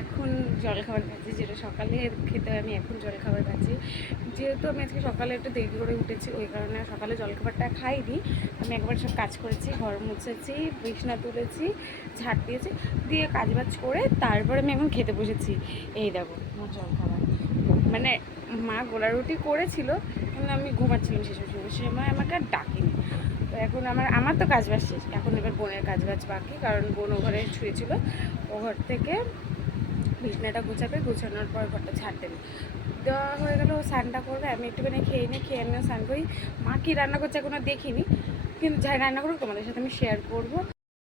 এখন জলখাবার খাচ্ছি, যেটা সকালে খেতে হয় আমি এখন জলখাবার খাচ্ছি। যেহেতু আমি আজকে সকালে একটু দেরি করে উঠেছি, ওই কারণে সকালে জলখাবারটা খাইনি। আমি একবার সব কাজ করেছি, ঘর মুছেছি, বিছনা তুলেছি, ঝাড় দিয়েছি, দিয়ে কাজবাজ করে তারপরে আমি এখন খেতে বসেছি। এই দেখো আমার জলখাবার, মানে মা গোলা রুটি করেছিল, কিন্তু আমি ঘুমাচ্ছিলাম সে সময় আমাকে আর ডাকিনি। তো এখন আমার তো কাজবাজ শেষ, এখন এবার বোনের কাজবাজ বাকি, কারণ বোন ও ঘরে শুয়েছিল, ও ঘর থেকে বিছনাটা গুছাবে, গুছানোর পর ঘরটা ঝাড় দেবে, দেওয়া হয়ে গেল, ও স্নানটা করবে, আমি একটুখানি খেয়ে নিই, খেয়ে আমিও স্নান করি। মা কী রান্না করছে এখনো দেখিনি, কিন্তু যাই রান্না করুক তোমাদের সাথে আমি শেয়ার করবো।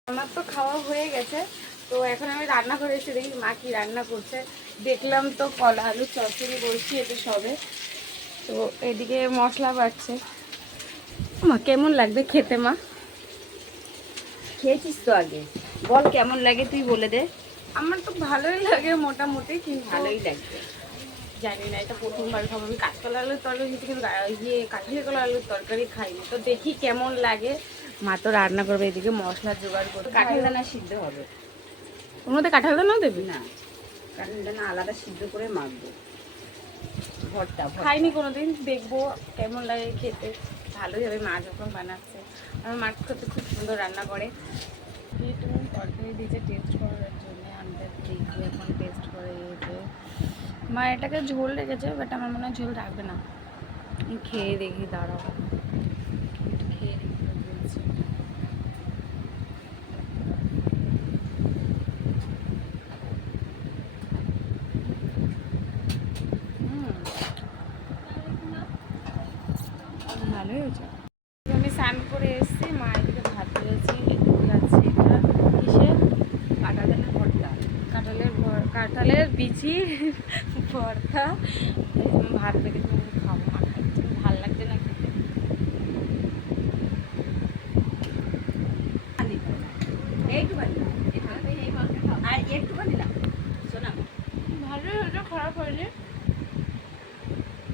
আমার তো খাওয়া হয়ে গেছে, তো এখন আমি রান্না করে এসে দেখি মা কী রান্না করছে। দেখলাম তো কলা আলু চচ্চড়ি বসিয়েছে সবে, তো এদিকে মশলা বাড়ছে। মা কেমন লাগবে খেতে মা? খেয়েছিস তো আগে, বল কেমন লাগে তুই বলে দে। আমার তো ভালোই লাগে মোটামুটি, কিন্তু ভালোই লাগবে। জানি না, এটা প্রথমবার খাবো আমি। কাঁচকলা আলুর তরকারি খেতে, কিন্তু কাঁঠালি কলা আলুর তরকারি খাইনি, তো দেখি কেমন লাগে। মা তো রান্না করবে, এদিকে মশলা জোগাড় করবে। কাঁঠাল দানা সিদ্ধ হবে ওর মধ্যে কাঁঠাল দানাও দেবে? না, কাঁঠাল দানা আলাদা সিদ্ধ করে মাখবো। ভর্তা খাইনি কোনোদিন, দেখবো কেমন লাগে খেতে। ভালোই হবে মা যখন বানাচ্ছে। আমার মা খেতে খুব সুন্দর রান্না করে। একটু তরকারি দিয়েছে টেস্ট করার জন্য, আমি দেখবো এখন টেস্ট করে দিয়েছে। মা এটাকে ঝোল রেখেছে, বাট আমার মনে হয় ঝোল রাখবে না। খেয়ে দেখি, দাঁড়াও একটু খেয়ে দেখি বলছি। ভালোই হয়েছে। আমি স্নান করে এসেছি, মা এদিকে ভাত দিয়েছি, এদিকে আছে এটা কিসের কাঁঠালের ভর্তা, কাঁঠালের বিচি ভর্তা। ভাত বেড়ে খাবো, মা খাচ্ছে, ভালো লাগছে না খেতে। এইটুখানি আর একটুখানি না, শোনা ভালোই হয়েছে, খারাপ হয়নি,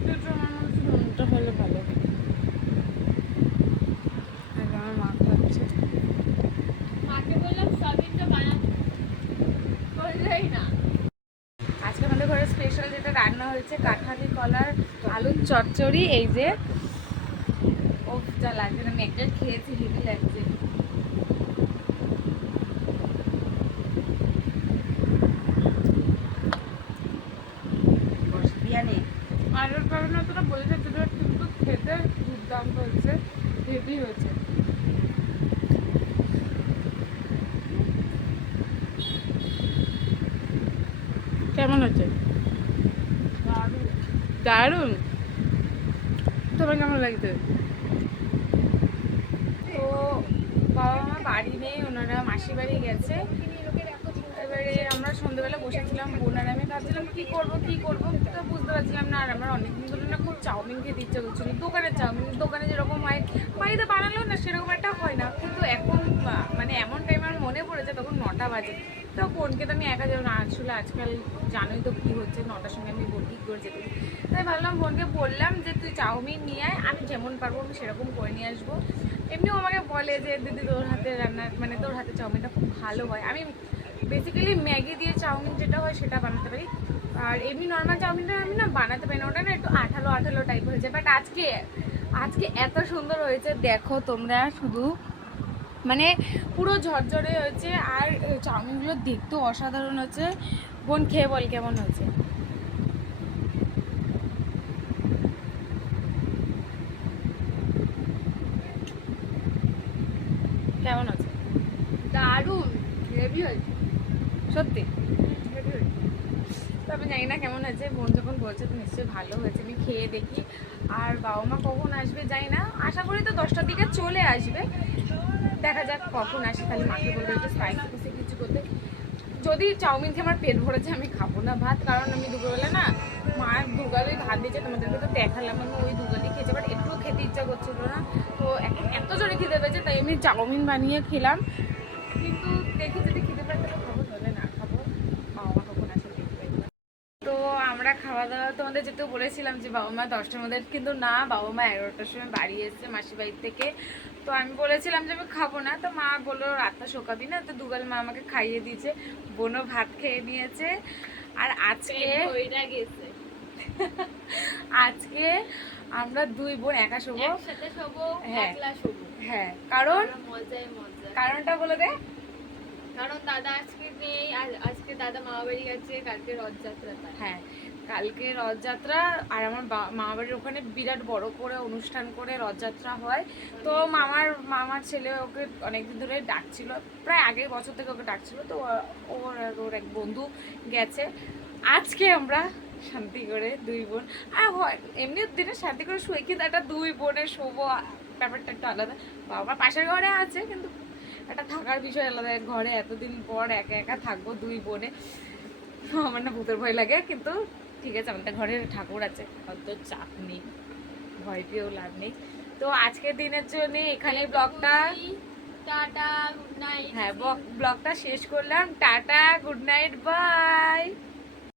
কিন্তু আমার মনে হচ্ছে নুনটা হলে ভালো হতো। আমার মা খাচ্ছে, মাকে বললাম সয়াবিনটা বানাতে, বললেই না। আজকে আমাদের ঘরে স্পেশাল যেটা রান্না হয়েছে, কাঁঠালি কলার আলুর চচ্চড়ি। এই যে ও যা লাগছে, আমি একটা খেয়েছি, হেভি লাগছে। বিরিয়ানি। আলুর কারণে তোরা বলেছে, কিন্তু খেতে দুর্দান্ত হয়েছে, হেভি হয়েছে। কেমন হচ্ছে? দারুণ। তোমার কেমন লাগছে? তো বাবা মা বাড়ি নেই, ওনারা মাসি বাড়ি গেছে। এবারে আমরা সন্ধ্যেবেলা বসেছিলাম, বোনার আমি ভাবছিলাম কি করবো, তো বুঝতে পারছিলাম না। আর আমার অনেকদিন ধরে না খুব চাউমিন খেতে ইচ্ছা করছিল, দোকানের চাউমিন, দোকানে যেরকম হয় বাড়িতে বানালেও না সেরকম একটা হয় না। কিন্তু এখন মানে এমন টাইম আমার মনে পড়েছে, তখন 9টা বাজে, তো বোনকে তো আমি একা যাবো না, আসলে আজকাল জানোই তো কী হচ্ছে, 9টার সময় আমি কী করে যেতে। তাই ভাবলাম বোনকে বললাম যে তুই চাউমিন নিয়ে আয়, আমি যেমন পারবো আমি সেরকম করে নিয়ে আসবো। এমনিও আমাকে বলে যে দিদি তোর হাতে রান্না, মানে তোর হাতে চাউমিনটা খুব ভালো হয়। আমি বেসিক্যালি ম্যাগি দিয়ে চাউমিন যেটা হয় সেটা বানাতে পারি, আর এমনি নর্মাল চাউমিনটা আমি না বানাতে পারি না, ওটা না একটু আঠালো আঠালো টাইপ হয়েছে। বাট আজকে আজকে এত সুন্দর হয়েছে, দেখো তোমরা শুধু, মানে পুরো ঝরঝরে হয়েছে, আর চাউমিনগুলো দেখতেও অসাধারণ হচ্ছে। বোন খেয়ে বল কেমন হয়েছে। কেমন আছে? দারুণ, হেভি হয়েছে সত্যি? হেভি হয়েছে। তো আমি জানি না কেমন হয়েছে, বোন যখন বলছে তো নিশ্চয়ই ভালো হয়েছে, আমি খেয়ে দেখি। আর বাবা মা কখন আসবে জানি না, আশা করি তো 10টার দিকে চলে আসবে, দেখা যাক কখন আসে। তাহলে মাকে বলবে একটু স্পাইসি ফুসি কিছু করতে। যদি চাউমিন খেয়ে আমার পেট ভরেছে আমি খাবো না ভাত, কারণ আমি দুপুরবেলা না মা দুগালই ভাত দিয়েছে, তোমাদেরকে তো দেখালাম আমি ওই দুগালই খেয়েছি, বাট একটু খেতে ইচ্ছা করছিল না। তো এখন এত জোরে খিদে পেয়েছে, তাই আমি চাউমিন বানিয়ে খেলাম। কিন্তু দেখি যদি খিদে পাই তাহলে খাবো, তাহলে না খাবো। বাবা মা কখন আসে দেখবে। তো আমরা খাওয়া দাওয়া তোমাদের যেহেতু বলেছিলাম যে বাবা মা 10টার মধ্যে, কিন্তু না, বাবা মা 11টার সময় বাড়ি এসেছে মাসি বাড়ির থেকে। তো আমি বলেছিলাম যে আমি খাবো না, তো মা বললো রাতটা শোকাবি না, তো দুগাল মা আমাকে খাইয়ে দিয়েছে, বোনও ভাত খেয়ে নিয়েছে। আর আজকে গেছে আজকে আমরা দুই বোন একা শোবো। একসাথে শোবো, হ্যাঁ। একলা শোবো। হ্যাঁ, কারণ মজাই মজা। কারণটা বলে দে। কারণ দাদা আজকে নেই, আজকে দাদা মামা বাড়ি গেছে, কালকে রথযাত্রা। হ্যাঁ, কালকে রথযাত্রা, আর আমার মামা বাড়ির ওখানে বিরাট বড় করে অনুষ্ঠান করে রথযাত্রা হয়। তো মামার ছেলে ওকে অনেকদিন ধরে ডাকছিল, প্রায় আগের বছর থেকে ওকে ডাকছিল, তো ওর এক বন্ধু গেছে। আজকে আমরা শান্তি করে দুই বোন, আর হয় এমনি দিনে শান্তি করে শুয়ে, কিন্তু একটা দুই বোনের শোবো ব্যাপারটা একটু আলাদা। বাবা পাশের ঘরে আছে, কিন্তু একটা থাকার বিষয় আলাদা। ঘরে এতদিন পর একা একা থাকবো দুই বোনে, আমার না ভূতের ভয় লাগে, কিন্তু ঠিক আছে, আমাদের ঘরে ঠাকুর আছে, অত চাপ নেই, ভয় পেয়েও লাভ নেই। তো আজকের দিনের জন্য এখানে ব্লগটা, টাটা, গুড নাইট। হ্যাঁ ব্লগটা শেষ করলাম। Tata, good night, by.